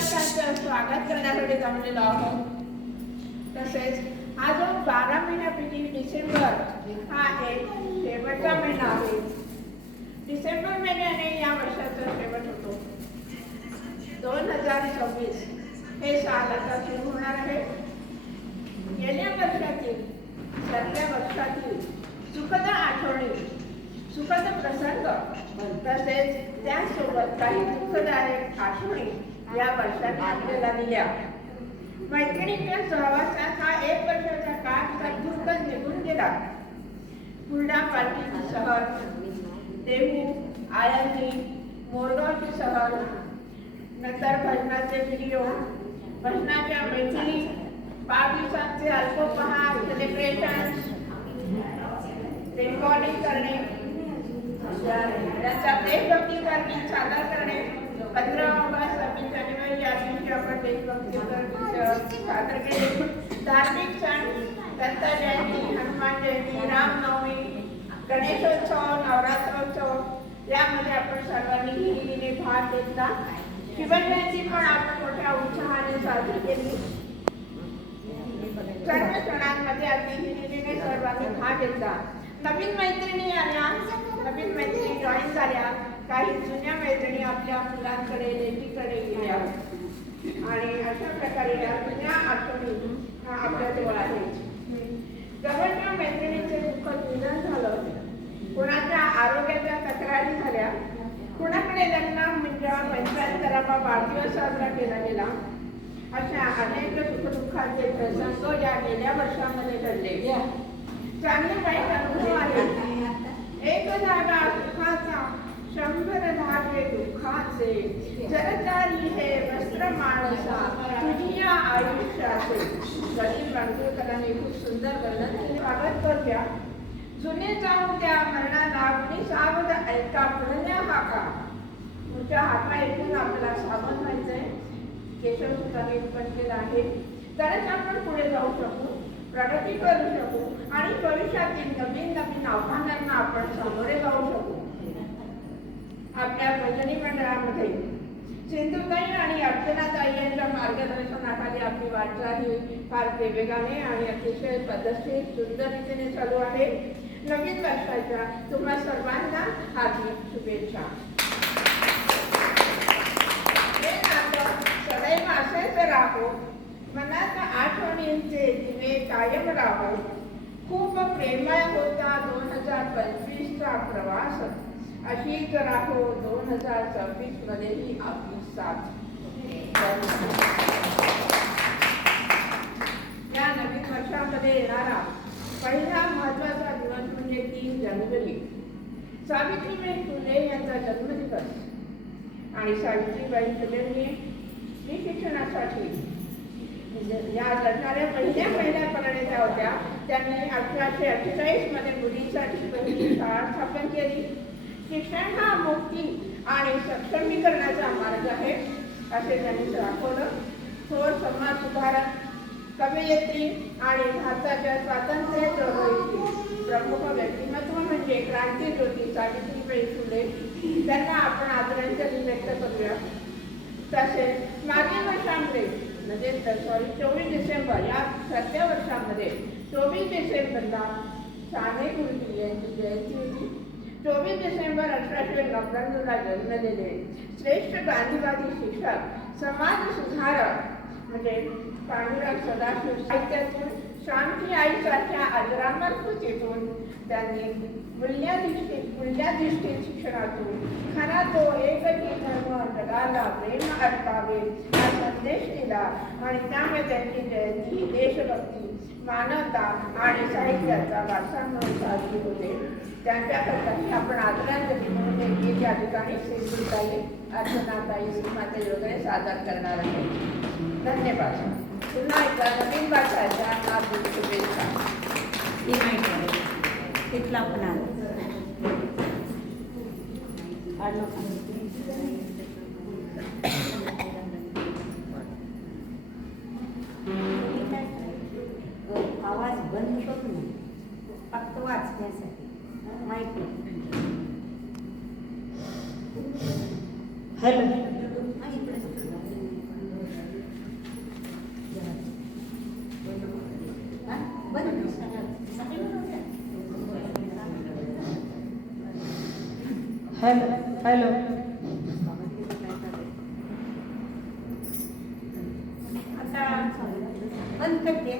वर्षाचं स्वागत करण्यासाठी जमलेलो आहोत. तसेच हा जो 12 महिन्यापैकी डिसेंबर हा एक शेवटचा महिना आहे. डिसेंबर महिन्याने या वर्षाचा शेवट होतो. 2026 हे साल आता सुरू होणार आहे. गेल्या वर्षातील सगळ्या वर्षातील सुखद आठवणी, सुखद प्रसंग, तसेच त्यासोबत काही दुःखदायक आठवणी या वर्षाने आपल्याला दिल्या. मैत्रिणींच्या सहवासात हा 1 वर्षाचा काळ सद्गुरुकन निघून गेला. पुलडा पालखीची सहल, देहू, आळंदी, मोरगावची सहल, नंतर भजनाचे व्हिडिओ, भजनाच्या मैफिली, 5 दिवसांचे अल्पोपहार, सेलिब्रेशन्स, रेकॉर्डिंग करणे, त्यांचा देशभक्ती करणे, सादर करणे. 15 ऑगस्ट, 26 जानेवारी या दिवशी आपण देशभक्ती सादर केले. धार्मिक सण, दत्त जयंती, हनुमान जयंती, रामनवमी, गणेशोत्सव, नवरात्रोत्सव यामध्ये आपण सर्वांनी हिरिरीने भाग घेतला. शिवजयंती पण आपण मोठ्या उत्साहाने साजरी केली. सर्व सणांमध्ये अगदी हिरिरीने सर्वांनी भाग घेतला. नवीन मैत्रिणी आल्या, नवीन मैत्रिणी जॉईन झाल्या. काही जुन्या मैत्रिणी आपल्या मुलांकडे, लेकीकडे गेल्या आणि अशा प्रकारे या जुन्या आठवणी आपल्याजवळ आहेत. जवळच्या मैत्रिणीचे दुःखद निधन झालं, कोणाच्या आरोग्याच्या तक्रारी झाल्या, कोणाकडे लग्न म्हणजे पंचायतरावा वाढदिवस साजरा केला गेला. अशा अनेक सुखदुःखाचे प्रसंग या गेल्या वर्षामध्ये घडले. चांगले वाईट अनुभव आले. एक धागा सुखाचा, 100 धागे दुःखाचे, जरदारी हे वस्त्र माणसा तुझी या आयुष्याचे. सलील मांडुरकरांनी खूप सुंदर वर्णन केले. स्वागत करूया. जुने जाऊ त्या मरणाला कुणी सावध ऐका पुढल्या हाका. तुमच्या हाका ऐकून आपल्याला सावध व्हायचंय. केशवसुतांनी उत्पन्न केलं आहे. तरच आपण पुढे जाऊ शकू, प्रगती करू शकू आणि भविष्यातील नवीन नवीन आव्हानांना आपण सामोरे जाऊ शकू. आपल्या भजनी मंडळामध्ये सिंधुताई आणि अर्चनाताई यांच्या मार्गदर्शनाखाली आपली वाटचाल ही फार वेगाने आणि अतिशय पद्धतशीर सुंदर रीतीने चालू आहे. नवीन वर्षाच्या तुम्हा सर्वांना हार्दिक शुभेच्छा. हे नातं सदैव असेच राहो, मनात आठवणींचे दिवे कायम राहो. खूप प्रेमळ होता 2025चा प्रवास, अशीच राहो 2026 मध्येही आपली साथ. या नवीन वर्षामध्ये येणारा पहिला महत्त्वाचा दिवस म्हणजे 3 जानेवारी, सावित्रीबाई फुले यांचा जन्मदिवस. आणि सावित्रीबाई फुलेंनी शिक्षणासाठी या लढणाऱ्या पहिल्या महिला प्रणेत्या होत्या. त्यांनी 1848 मध्ये मुलींसाठी पहिली शाळा स्थापन केली. शिक्षण हा मुक्ती आणि सक्षमीकरणाचा मार्ग आहे असे त्यांनी दाखवलं. थोर समाज सुधारक, कवयित्री आणि भारताच्या स्वातंत्र्य चळवळीची प्रमुख व्यक्तिमत्व म्हणजे क्रांतीज्योती सावित्रीबाई फुले. त्यांना आपण आदरांजली व्यक्त करूया. तसेच मागील वर्षामध्ये म्हणजे 24 डिसेंबर या सध्या वर्षामध्ये 24 डिसेंबरला साने गुरुजी यांची जयंती होती. 24 डिसेंबर 1899ला जन्मलेले श्रेष्ठ गांधीवादी शिक्षक, समाज सुधारक म्हणजे पांडुरंग सदाशिव साहित्यातून शांती आईसारख्या अजरामर कृतीतून त्यांनी मूल्याधिष्ठित शिक्षणातून खरा तो एकही धर्म जगाला प्रेम अर्पावे हा संदेश दिला. आणि त्यामुळे त्यांची जयंती ही देशभक्ती, मानवता आणि साहित्याचा वारसा म्हणून साजरी होते. त्यांच्याकरता आपण आदरांजली म्हणून एक गीत या ठिकाणी सिंधुताई, अर्चनाताई, सीमाताई वगैरे सादर करणार आहे. धन्यवाद. पुन्हा एकदा नवीन वर्षाच्या हार्दिक शुभेच्छा. तिथला पण आवाज बंद करू नये, फक्त वाचण्यासाठी माहिती. हॅलो. हॅलो हॅलो आता बंद करते